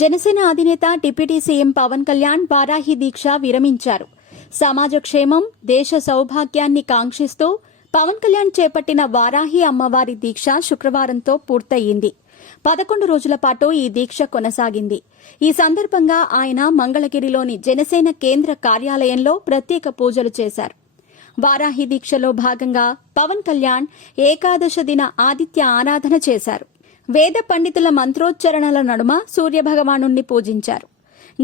జనసేన అధినేత deputy CM Pawan Kalyan Varahi దీక్ష విరమించారు. సమాజ క్షేమం, దేశ సౌభాగ్యాన్ని కాంక్షిస్తూ పవన్ కళ్యాణ్ చేపట్టిన వారాహి అమ్మవారి దీక్ష శుక్రవారంతో పూర్తయింది. 11 రోజుల పాటు ఈ దీక్ష కొనసాగింది. ఈ సందర్భంగా ఆయన మంగళగిరిలోని జనసేన కేంద్ర కార్యాలయంలో ప్రత్యేక పూజలు చేశారు. వారాహి దీక్షలో భాగంగా పవన్ కళ్యాణ్ ఏకాదశ దిన ఆదిత్య ఆరాధన చేశారు. వేద పండితుల మంత్రోచ్చరణల నడుమ సూర్యభగవానుణ్ణి పూజించారు.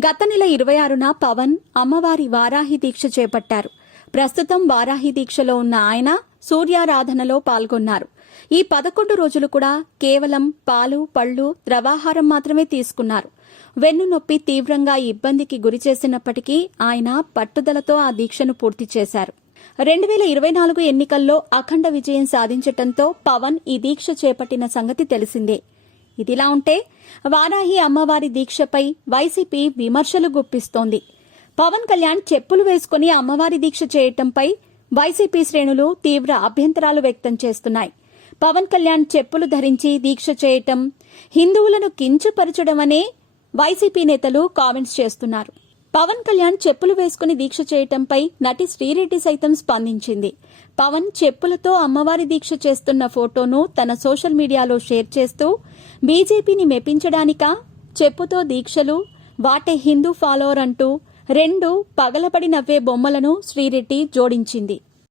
గత నెల 26న పవన్ అమ్మవారి వారాహి దీక్ష చేపట్టారు. ప్రస్తుతం వారాహి దీక్షలో ఉన్న ఆయన సూర్యారాధనలో పాల్గొన్నారు. ఈ 11 రోజులు కూడా కేవలం పాలు, పళ్లు, ద్రవాహారం మాత్రమే తీసుకున్నారు. వెన్నునొప్పి తీవ్రంగా ఇబ్బందికి గురిచేసినప్పటికీ ఆయన పట్టుదలతో ఆ దీక్షను పూర్తి చేశారు. 2024 ఎన్నికల్లో అఖండ విజయం సాధించటంతో పవన్ ఈ దీక్ష చేపట్టిన సంగతి తెలిసిందే. ఇదిలా ఉంటే వారాహి అమ్మవారి దీక్షపై వైసీపీ విమర్శలు గుప్పిస్తోంది. పవన్ కళ్యాణ్ చెప్పులు వేసుకుని అమ్మవారి దీక్ష చేయటంపై వైసీపీ శ్రేణులు తీవ్ర అభ్యంతరాలు వ్యక్తం చేస్తున్నాయి. పవన్ కళ్యాణ్ చెప్పులు ధరించి దీక్ష చేయటం హిందువులను కించపరచడమనే వైసీపీ నేతలు కామెంట్స్ చేస్తున్నారు. పవన్ కళ్యాణ్ చెప్పులు వేసుకుని దీక్ష చేయటంపై నటి శ్రీరెడ్డి సైతం స్పందించింది. పవన్ చెప్పులతో అమ్మవారి దీక్ష చేస్తున్న ఫోటోను తన సోషల్ మీడియాలో షేర్ చేస్తూ బీజేపీని మెప్పించడానికా చెప్పుతో దీక్షలు, వాటే హిందూ ఫాలోవర్ అంటూ 2 పగలబడి నవ్వే బొమ్మలను శ్రీరెడ్డి జోడించింది.